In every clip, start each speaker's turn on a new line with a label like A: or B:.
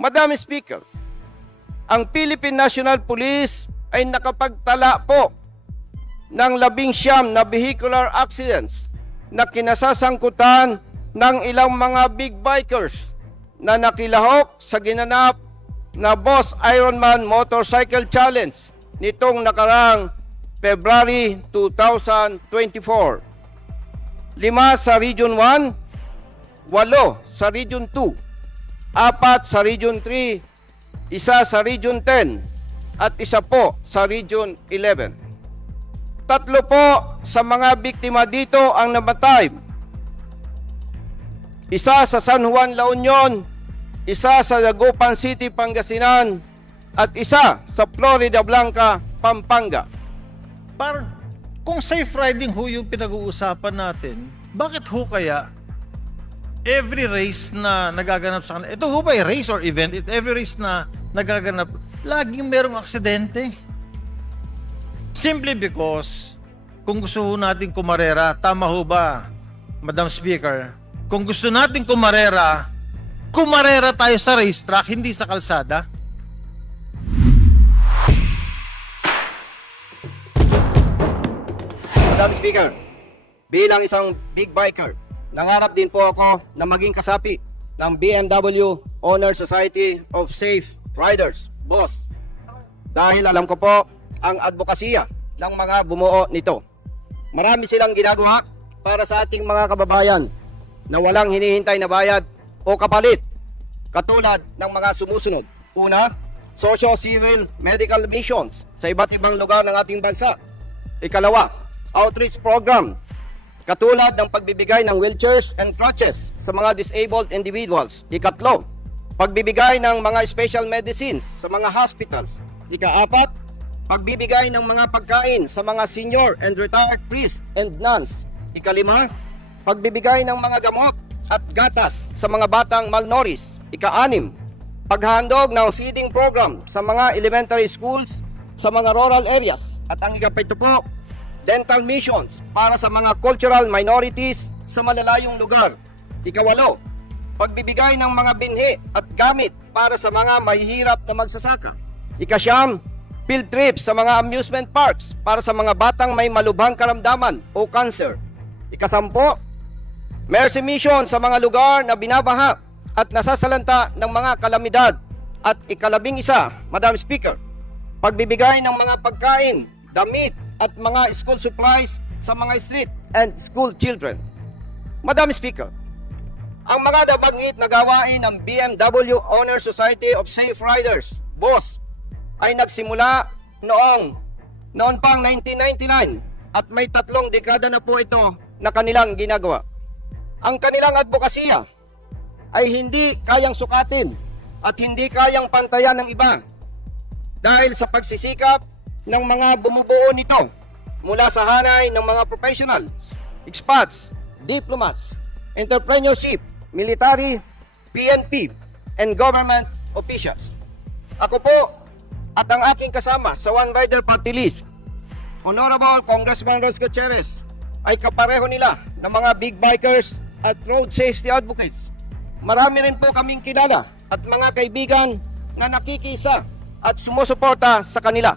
A: Madam Speaker, ang Philippine National Police ay nakapagtala po ng labing siyam na vehicular accidents na kinasasangkutan ng ilang mga big bikers na nakilahok sa ginanap na Boss Ironman Motorcycle Challenge nitong nakarang February 2024. Lima sa Region 1, walo sa Region 2, apat sa Region 3, isa sa Region 10, at isa po sa Region 11. Tatlo po sa mga biktima dito ang namatay. Isa sa San Juan La Union, isa sa Dagupan City, Pangasinan, at isa sa Florida Blanca, Pampanga. Par, kung safe riding ho yung pinag-uusapan natin, bakit ho kaya every race na nagaganap sa kanila, ito ho ba race or event? If every race na nagaganap, laging merong aksidente. Simply because, kung gusto ho natin kumarera, tama ho ba, Madam Speaker? Kung gusto natin kumarera, kumarera tayo sa racetrack, hindi sa kalsada. Madam Speaker, bilang isang big biker, Nangarap din po ako na maging kasapi ng BMW Owner Society of Safe Riders, boss. Dahil alam ko po ang advokasya ng mga bumuo nito. Marami silang ginagawa para sa ating mga kababayan na walang hinihintay na bayad o kapalit katulad ng mga sumusunod. Una, social civil medical missions sa iba't ibang lugar ng ating bansa. Ikalawa, outreach program katulad ng pagbibigay ng wheelchairs and crutches sa mga disabled individuals. Ikatlo, pagbibigay ng mga special medicines sa mga hospitals. Ikaapat, pagbibigay ng mga pagkain sa mga senior and retired priests and nuns. Ikalima, pagbibigay ng mga gamot at gatas sa mga batang malnourished. Ikaanim, paghandog ng feeding program sa mga elementary schools sa mga rural areas. At ang ikapito po, dental missions para sa mga cultural minorities sa malalayong lugar. Ikawalo, pagbibigay ng mga binhi at gamit para sa mga mahihirap na magsasaka. Ikasyam, field trips sa mga amusement parks para sa mga batang may malubhang karamdaman o cancer. Ikasampo, mercy mission sa mga lugar na binabaha at nasasalanta ng mga kalamidad. At ikalabing isa, Madam Speaker, pagbibigay ng mga pagkain, damit at mga school supplies sa mga street and school children. Madam Speaker, ang mga nabanggit na gawain ng BMW Owner Society of Safe Riders, BOSS, ay nagsimula noong noon pang 1999 at may tatlong dekada na po ito na kanilang ginagawa. Ang kanilang advokasya ay hindi kayang sukatin at hindi kayang pantayan ng iba dahil sa pagsisikap ng mga bumubuo nito mula sa hanay ng mga professional, expats, diplomats, entrepreneurship, military, PNP, and government officials. Ako po at ang aking kasama sa One Rider Party List, Honorable Congressman Rosco Chavez, ay kapareho nila ng mga big bikers at road safety advocates. Marami rin po kaming kilala at mga kaibigan na nakikisa at sumusuporta sa kanila.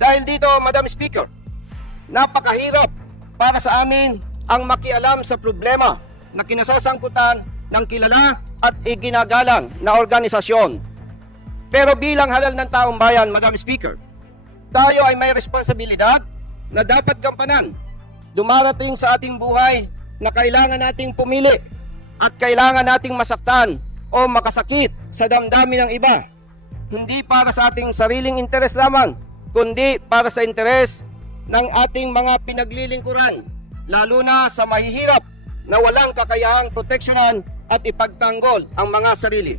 A: Dahil dito, Madam Speaker, napakahirap para sa amin ang makialam sa problema na kinasasangkutan ng kilala at iginagalang na organisasyon. Pero bilang halal ng taong bayan, Madam Speaker, tayo ay may responsibilidad na dapat gampanan. Dumarating sa ating buhay na kailangan nating pumili at kailangan nating masaktan o makasakit sa damdamin ng iba. Hindi para sa ating sariling interes lamang, kundi para sa interes ng ating mga pinaglilingkuran, lalo na sa mahihirap na walang kakayahang proteksyonan at ipagtanggol ang mga sarili.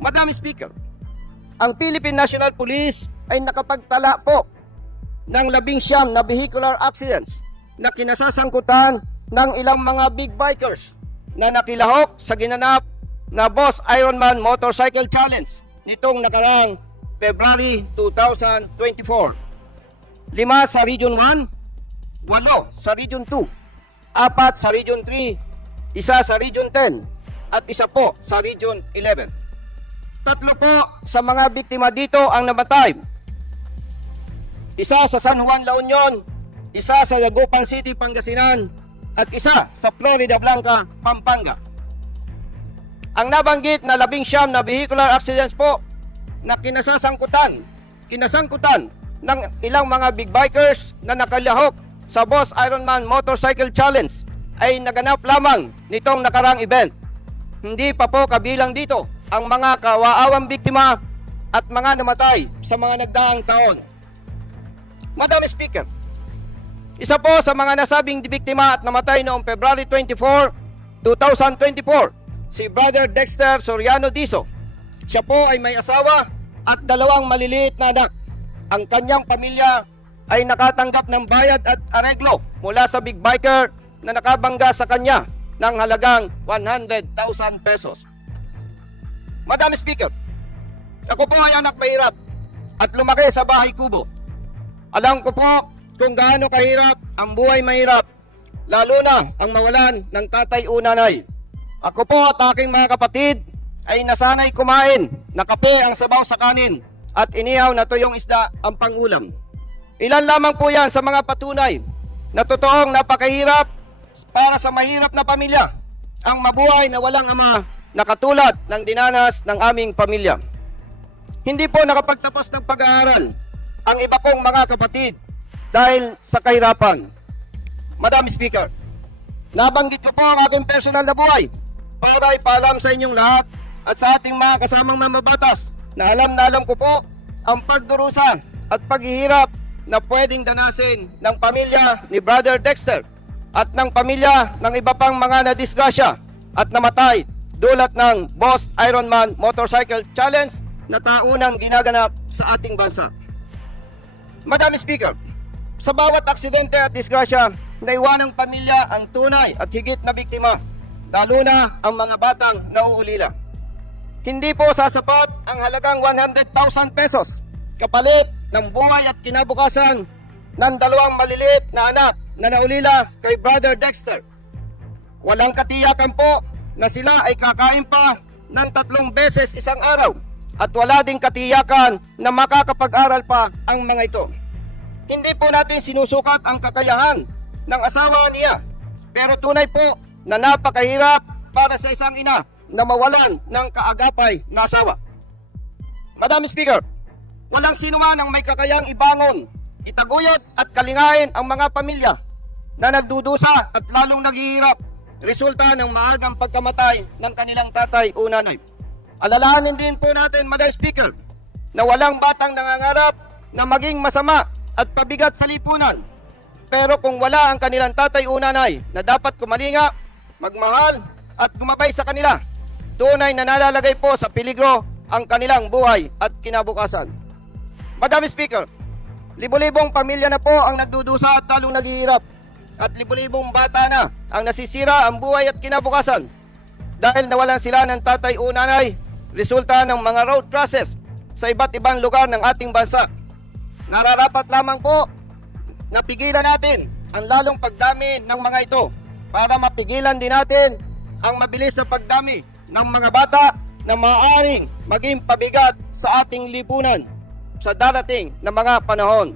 A: Madam Speaker, ang Philippine National Police ay nakapagtala po ng labing siyam na vehicular accidents na kinasasangkutan ng ilang mga big bikers na nakilahok sa ginanap na Boss Ironman Motorcycle Challenge nitong nakaraang February 2024. Lima sa Region 1, walo sa Region 2, apat sa Region 3, isa sa Region 10, at isa po sa Region 11. Tatlo po sa mga biktima dito ang namatay. Isa sa San Juan La Union, isa sa Dagupan City, Pangasinan, at isa sa Florida Blanca, Pampanga. Ang nabanggit na labing siyam na vehicular accidents po na kinasasangkutan, kinasangkutan ng ilang mga big bikers na nakalahok sa Boss Ironman Motorcycle Challenge ay naganap lamang nitong nakarang event. Hindi pa po kabilang dito ang mga kawaawang biktima at mga namatay sa mga nagdaang taon. Madam Speaker, isa po sa mga nasabing biktima at namatay noong February 24, 2024, si Brother Dexter Soriano Diso siya po ay may asawa at dalawang maliliit na anak. Ang kanyang pamilya ay nakatanggap ng bayad at areglo mula sa big biker na nakabangga sa kanya ng halagang 100,000 pesos. Madam Speaker, ako po ay anak mahirap at lumaki sa bahay kubo. Alam ko po kung gaano kahirap ang buhay mahirap, lalo na ang mawalan ng tatay o nanay. Ako po at aking mga kapatid ay nasanay kumain, nakape ang sabaw sa kanin, at inihaw na tuyong isda ang pangulam. Ilan lamang po yan sa mga patunay na totoong napakahirap para sa mahirap na pamilya ang mabuhay na walang ama na katulad ng dinanas ng aming pamilya. Hindi po nakapagtapos ng pag-aaral ang iba kong mga kapatid dahil sa kahirapan. Madam Speaker, nabanggit ko po ang aking personal na buhay para ipaalam sa inyong lahat at sa ating mga kasamang mamabatas na alam na alam ko po ang pagdurusa at paghihirap na pwedeng danasin ng pamilya ni Brother Dexter at ng pamilya ng iba pang mga nadisgrasya at namatay dulot ng Boss Ironman Motorcycle Challenge na taunang ginaganap sa ating bansa. Madam Speaker, sa bawat aksidente at disgrasya, naiwanang pamilya ang tunay at higit na biktima, lalo na ang mga batang nauulila hindi po sasapat ang halagang 100,000 pesos kapalit ng buhay at kinabukasan ng dalawang maliliit na anak na naulila kay Brother Dexter. Walang katiyakan po na sila ay kakain pa ng tatlong beses isang araw at wala ding katiyakan na makakapag-aral pa ang mga ito. Hindi po natin sinusukat ang kakayahan ng asawa niya pero tunay po na napakahirap para sa isang ina na mawalan ng kaagapay na asawa. Madam Speaker, walang sino man ang may kakayang ibangon, itaguyod at kalingain ang mga pamilya na nagdudusa at lalong naghihirap resulta ng maagang pagkamatay ng kanilang tatay o nanay. Alalahanin din po natin, Madam Speaker, na walang batang nangangarap na maging masama at pabigat sa lipunan. Pero kung wala ang kanilang tatay o nanay na dapat kumalinga, magmahal at gumabay sa kanila, tunay na nalalagay po sa peligro ang kanilang buhay at kinabukasan. Madam Speaker, libo-libong pamilya na po ang nagdudusa at talong naghihirap at libo-libong bata na ang nasisira ang buhay at kinabukasan dahil nawalan sila ng tatay o nanay resulta ng mga road crashes sa iba't ibang lugar ng ating bansa. Nararapat lamang po na pigilan natin ang lalong pagdami ng mga ito para mapigilan din natin ang mabilis na pagdami ng mga bata na maaaring maging pabigat sa ating lipunan sa darating na mga panahon.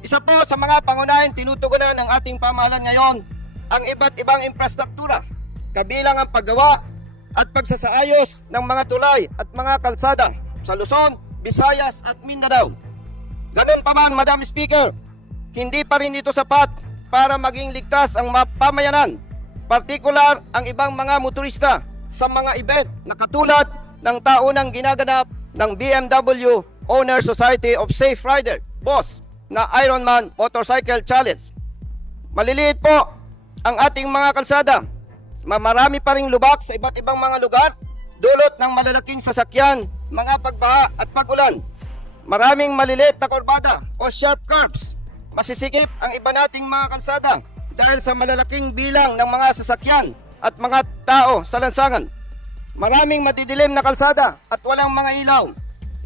A: Isa po sa mga pangunahing tinutugunan ng ating pamahalan ngayon ang iba't ibang infrastruktura, kabilang ang paggawa at pagsasaayos ng mga tulay at mga kalsada sa Luzon, Visayas at Mindanao. Ganun pa man, Madam Speaker, hindi pa rin ito sapat para maging ligtas ang mapamayanan, partikular ang ibang mga motorista sa mga event na katulad ng taunang ginaganap ng BMW Owner Society of Safe Rider, BOSS, na Ironman Motorcycle Challenge. Maliliit po ang ating mga kalsada. Mamarami pa ring lubak sa iba't ibang mga lugar, dulot ng malalaking sasakyan, mga pagbaha at pagulan. Maraming maliliit na kurbada o sharp curves. Masisikip ang iba nating mga kalsada dahil sa malalaking bilang ng mga sasakyan at mga tao sa lansangan. Maraming madidilim na kalsada at walang mga ilaw.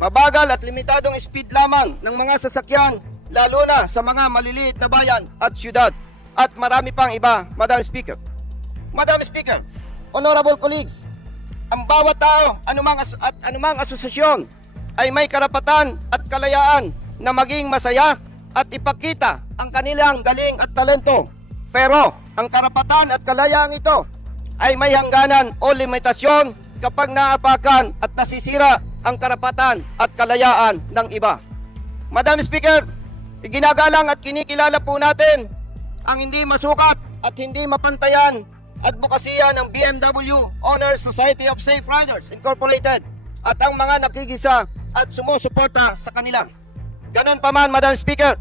A: Mabagal at limitadong speed lamang ng mga sasakyan lalo na sa mga maliliit na bayan at syudad at marami pang iba, Madam Speaker. Madam Speaker, honorable colleagues, ang bawat tao anumang as- at anumang asosasyon ay may karapatan at kalayaan na maging masaya at ipakita ang kanilang galing at talento. Pero ang karapatan at kalayaan ito ay may hangganan o limitasyon kapag naapakan at nasisira ang karapatan at kalayaan ng iba. Madam Speaker, iginagalang at kinikilala po natin ang hindi masukat at hindi mapantayan advokasya ng BMW Owner Society of Safe Riders Incorporated at ang mga nakikisa at sumusuporta sa kanila. Ganun pa man, Madam Speaker,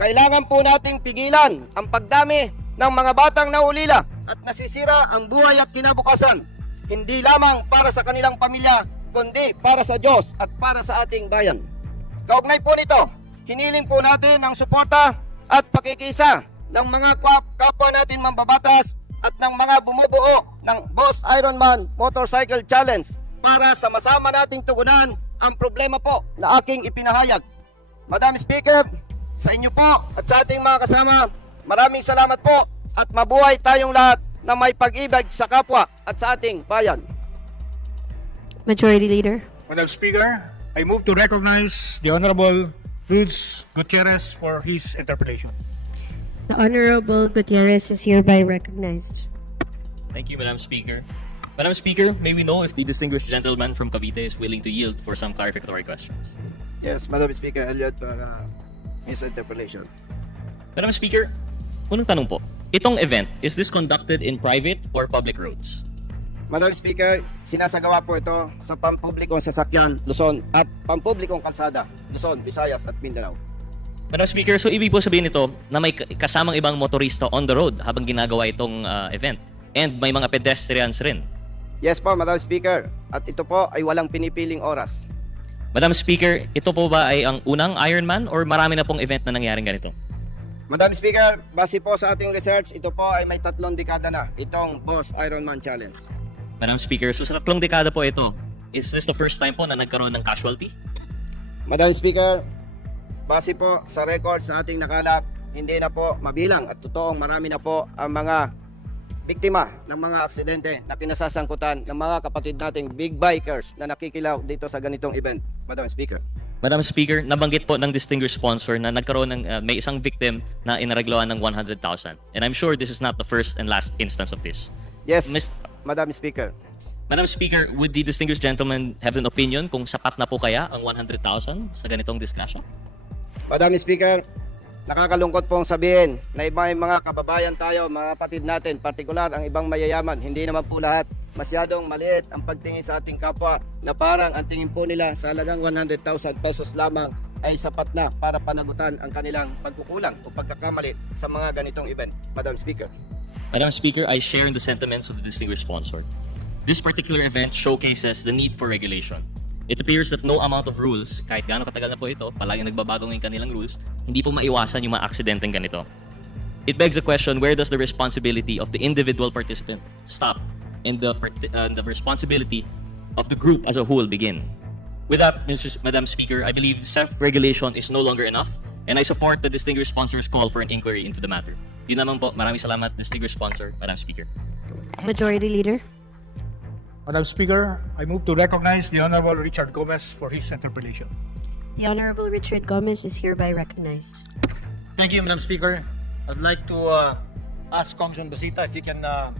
A: kailangan po nating pigilan ang pagdami ng mga batang naulila at nasisira ang buhay at kinabukasan, hindi lamang para sa kanilang pamilya, kundi para sa Diyos at para sa ating bayan. Kaugnay po nito, hiniling po natin ang suporta at pakikisa ng mga kapwa natin mambabatas at ng mga bumubuo ng Boss Ironman Motorcycle Challenge para sa masama nating tugunan ang problema po na aking ipinahayag. Madam Speaker, sa inyo po at sa ating mga kasama, maraming salamat po at mabuhay tayong lahat na may pag-ibig sa kapwa at sa ating bayan. Majority Leader. Madam Speaker, I move to recognize the Honorable Ruth Gutierrez for his interpretation.
B: The Honorable Gutierrez is hereby recognized.
C: Thank you, Madam Speaker. Madam Speaker, may we know if the distinguished gentleman from Cavite is willing to yield for some clarificatory questions?
D: Yes, Madam Speaker, Elliot, para uh, interpretation.
C: Madam Speaker, unang tanong po, Itong event, is this conducted in private or public roads?
D: Madam Speaker, sinasagawa po ito sa pampublikong sasakyan, Luzon, at pampublikong kalsada, Luzon, Visayas at Mindanao. Madam Speaker, so ibig po sabihin nito na may kasamang ibang motorista on the road habang ginagawa itong uh, event and may mga pedestrians rin. Yes po, Madam Speaker. At ito po ay walang pinipiling oras.
C: Madam Speaker, ito po ba ay ang unang Ironman or marami na pong event na nangyaring ganito?
D: Madam Speaker, base po sa ating research, ito po ay may tatlong dekada na itong Boss Ironman Challenge. Madam Speaker, so sa tatlong dekada po ito, is this the first time po na nagkaroon ng casualty? Madam Speaker, base po sa records na ating nakalap, hindi na po mabilang at totoong marami na po ang mga biktima ng mga aksidente na pinasasangkutan ng mga kapatid nating big bikers na nakikilaw dito sa ganitong event. Madam Speaker.
C: Madam Speaker, nabanggit po ng distinguished sponsor na nagkaroon ng uh, may isang victim na inaraglawan ng 100,000. And I'm sure this is not the first and last instance of this.
D: Yes, Mis- Madam Speaker.
C: Madam Speaker, would the distinguished gentleman have an opinion kung sapat na po kaya ang 100,000 sa ganitong discussion? Madam Speaker, nakakalungkot pong sabihin na ibang mga kababayan tayo, mga kapatid natin, partikular ang ibang mayayaman, hindi naman po lahat masyadong maliit ang pagtingin sa ating kapwa na parang ang tingin po nila sa halagang 100,000 pesos lamang ay sapat na para panagutan ang kanilang pagkukulang o pagkakamali sa mga ganitong event. Madam Speaker. Madam Speaker, I share in the sentiments of the distinguished sponsor. This particular event showcases the need for regulation. It appears that no amount of rules, kahit gaano katagal na po ito, palaging nagbabago ng kanilang rules, hindi po maiwasan yung mga aksidenteng ganito. It begs the question, where does the responsibility of the individual participant stop? and the, uh, the responsibility of the group as a whole begin. With that, Mr. Madam Speaker, I believe self-regulation is no longer enough, and I support the distinguished sponsor's call for an inquiry into the matter. Yun naman po. Maraming salamat, distinguished sponsor, Madam Speaker. Majority Leader. Madam Speaker, I move to recognize the Honorable Richard Gomez for his interpellation.
B: The Honorable Richard Gomez is hereby recognized.
E: Thank you, Madam Speaker. I'd like to uh, ask Congressman Basita if he can uh,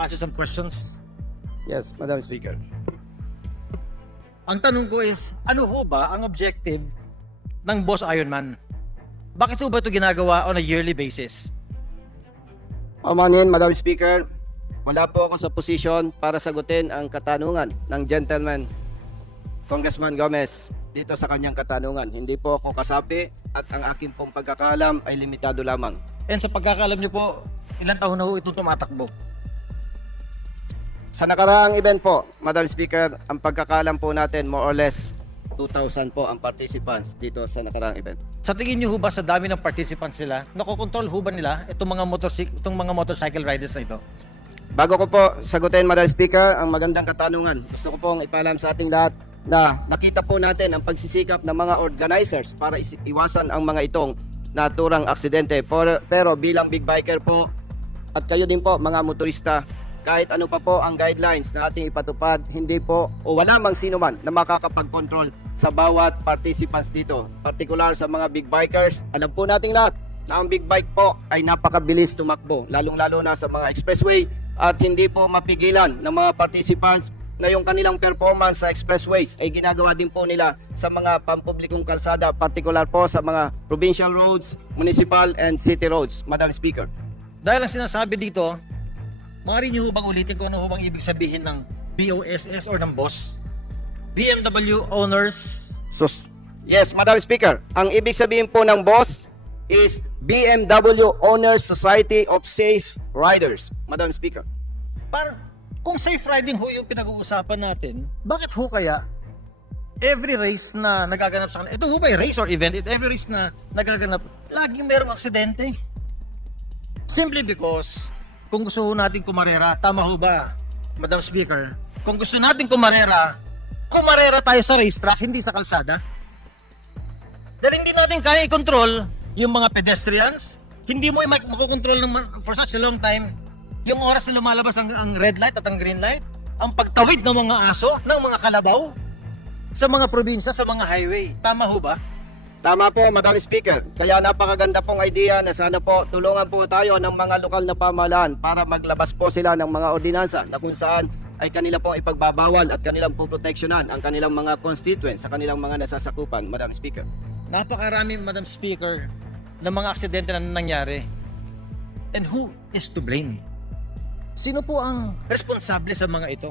E: answer some questions?
F: Yes, Madam Speaker.
G: Ang tanong ko is, ano ho ba ang objective ng Boss Ironman? Bakit ho ba ito ginagawa on a yearly basis?
D: Pamanin, Madam Speaker, wala po ako sa posisyon para sagutin ang katanungan ng gentleman, Congressman Gomez, dito sa kanyang katanungan. Hindi po ako kasapi at ang aking pong pagkakalam ay limitado lamang. And sa pagkakalam niyo po, ilang taon na ho itong tumatakbo? Sa nakaraang event po, Madam Speaker, ang pagkakalam po natin more or less 2,000 po ang participants dito sa nakaraang event. Sa tingin niyo ho ba sa dami ng participants nila, nakokontrol ho ba nila itong mga, motorcycle, itong mga motorcycle riders na ito? Bago ko po sagutin, Madam Speaker, ang magandang katanungan, gusto ko pong ipalam sa ating lahat na nakita po natin ang pagsisikap ng mga organizers para iwasan ang mga itong naturang aksidente. pero bilang big biker po, at kayo din po mga motorista, kahit ano pa po ang guidelines na ating ipatupad, hindi po o wala mang sino man na makakapag-control sa bawat participants dito, Partikular sa mga big bikers. Alam po nating lahat na ang big bike po ay napakabilis tumakbo, lalong-lalo na sa mga expressway at hindi po mapigilan ng mga participants na yung kanilang performance sa expressways ay ginagawa din po nila sa mga pampublikong kalsada, particular po sa mga provincial roads, municipal and city roads, Madam Speaker. Dahil ang sinasabi dito, Maaari nyo bang ulitin kung ano ho bang ibig sabihin ng BOSS or ng boss? BMW Owners Sus. Yes, Madam Speaker. Ang ibig sabihin po ng boss is BMW Owners Society of Safe Riders. Madam Speaker. Par kung safe riding ho yung pinag-uusapan natin, bakit ho kaya every race na nagaganap sa kanila, ito ho ba yung race or event? Every race na nagaganap, laging mayroong aksidente.
G: Simply because kung gusto natin kumarera, tama ho ba, Madam Speaker? Kung gusto natin kumarera, kumarera tayo sa racetrack, hindi sa kalsada. Dahil hindi natin kaya i-control yung mga pedestrians, hindi mo makokontrol for such a long time yung oras na lumalabas ang, ang red light at ang green light, ang pagtawid ng mga aso, ng mga kalabaw, sa mga probinsya, sa mga highway. Tama ho ba? Tama po, Madam Speaker. Kaya napakaganda pong idea na sana po tulungan po tayo ng mga lokal na pamahalaan para maglabas po sila ng mga ordinansa na kung saan ay kanila po ipagbabawal at kanilang po proteksyonan ang kanilang mga constituents sa kanilang mga nasasakupan, Madam Speaker. Napakarami, Madam Speaker, ng mga aksidente na nangyari. And who is to blame? Sino po ang responsable sa mga ito?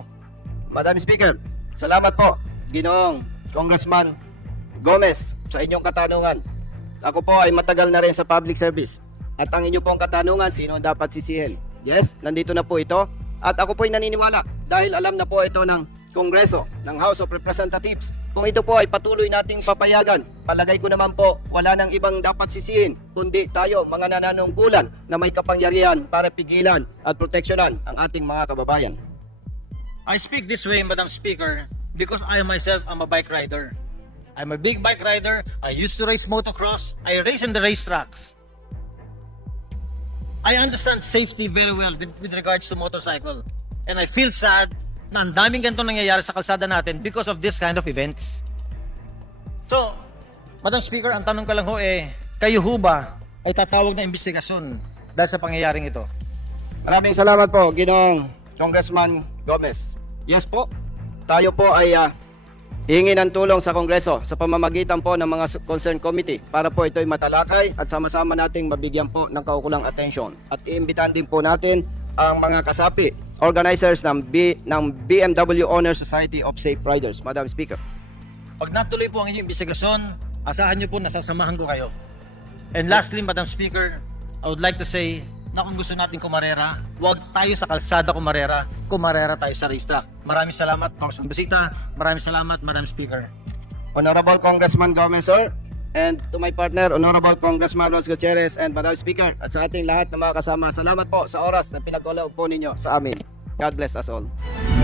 D: Madam Speaker, salamat po. Ginoong, Congressman Gomez, sa inyong katanungan. Ako po ay matagal na rin sa public service. At ang inyo pong katanungan, sino dapat sisihin? Yes, nandito na po ito. At ako po ay naniniwala dahil alam na po ito ng Kongreso, ng House of Representatives. Kung ito po ay patuloy nating papayagan, palagay ko naman po wala nang ibang dapat sisihin kundi tayo mga nananunggulan na may kapangyarihan para pigilan at proteksyonan ang ating mga kababayan.
H: I speak this way, Madam Speaker, because I myself am a bike rider. I'm a big bike rider. I used to race motocross. I race in the racetracks. I understand safety very well with, with regards to motorcycle. And I feel sad na ang daming ganito nangyayari sa kalsada natin because of this kind of events. So, Madam Speaker, ang tanong ko lang ho eh, kayo ho ba ay tatawag na investigasyon dahil sa pangyayaring ito? Maraming salamat po, Ginong Congressman Gomez. Yes po, tayo po ay uh, Hingi ng tulong sa Kongreso sa pamamagitan po ng mga concerned committee para po ito ay matalakay at sama-sama nating mabigyan po ng kaukulang atensyon. At iimbitahan din po natin ang mga kasapi, organizers ng, B, ng BMW Owner Society of Safe Riders. Madam Speaker.
G: Pag natuloy po ang inyong investigasyon, asahan niyo po nasasamahan ko kayo. And lastly, Madam Speaker, I would like to say na kung gusto natin kumarera, huwag tayo sa kalsada kumarera, kumarera tayo sa racetrack. Maraming salamat, Congressman Basita. Maraming salamat, Madam Speaker. Honorable Congressman Gomez, sir. And to my partner, Honorable Congressman Ron Gutierrez and Madam Speaker, at sa ating lahat ng mga kasama, salamat po sa oras na pinagkalaw po ninyo sa amin. God bless us all.